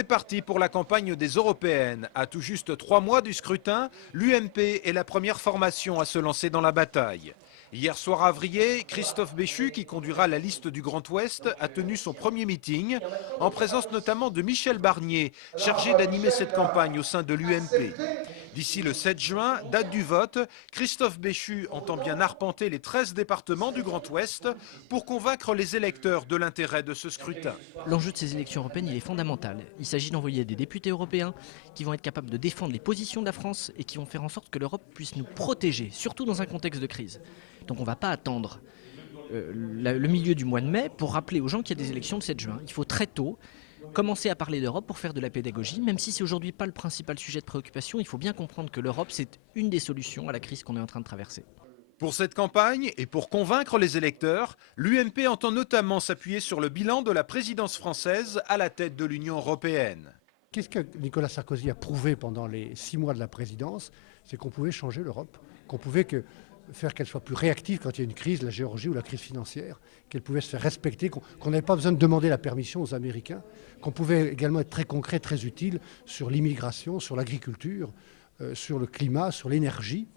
C'est parti pour la campagne des européennes. À tout juste 3 mois du scrutin, l'UMP est la première formation à se lancer dans la bataille. Hier soir à Avrier, Christophe Béchu, qui conduira la liste du Grand Ouest, a tenu son premier meeting, en présence notamment de Michel Barnier, chargé d'animer cette campagne au sein de l'UMP. D'ici le 7 juin, date du vote, Christophe Béchu entend bien arpenter les 13 départements du Grand Ouest pour convaincre les électeurs de l'intérêt de ce scrutin. L'enjeu de ces élections européennes, il est fondamental. Il s'agit d'envoyer des députés européens qui vont être capables de défendre les positions de la France et qui vont faire en sorte que l'Europe puisse nous protéger, surtout dans un contexte de crise. Donc on ne va pas attendre le milieu du mois de mai pour rappeler aux gens qu'il y a des élections le 7 juin. Il faut très tôt commencer à parler d'Europe pour faire de la pédagogie, même si c'est aujourd'hui pas le principal sujet de préoccupation. Il faut bien comprendre que l'Europe, c'est une des solutions à la crise qu'on est en train de traverser. Pour cette campagne et pour convaincre les électeurs, l'UMP entend notamment s'appuyer sur le bilan de la présidence française à la tête de l'Union européenne. Qu'est-ce que Nicolas Sarkozy a prouvé pendant les 6 mois de la présidence? C'est qu'on pouvait changer l'Europe, qu'on pouvait faire qu'elle soit plus réactive quand il y a une crise, la Géorgie ou la crise financière, qu'elle pouvait se faire respecter, qu'on n'avait pas besoin de demander la permission aux Américains, qu'on pouvait également être très concret, très utile sur l'immigration, sur l'agriculture, sur le climat, sur l'énergie.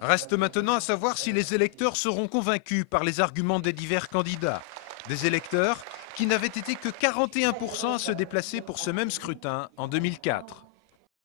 Reste maintenant à savoir si les électeurs seront convaincus par les arguments des divers candidats. Des électeurs qui n'avaient été que 41% à se déplacer pour ce même scrutin en 2004.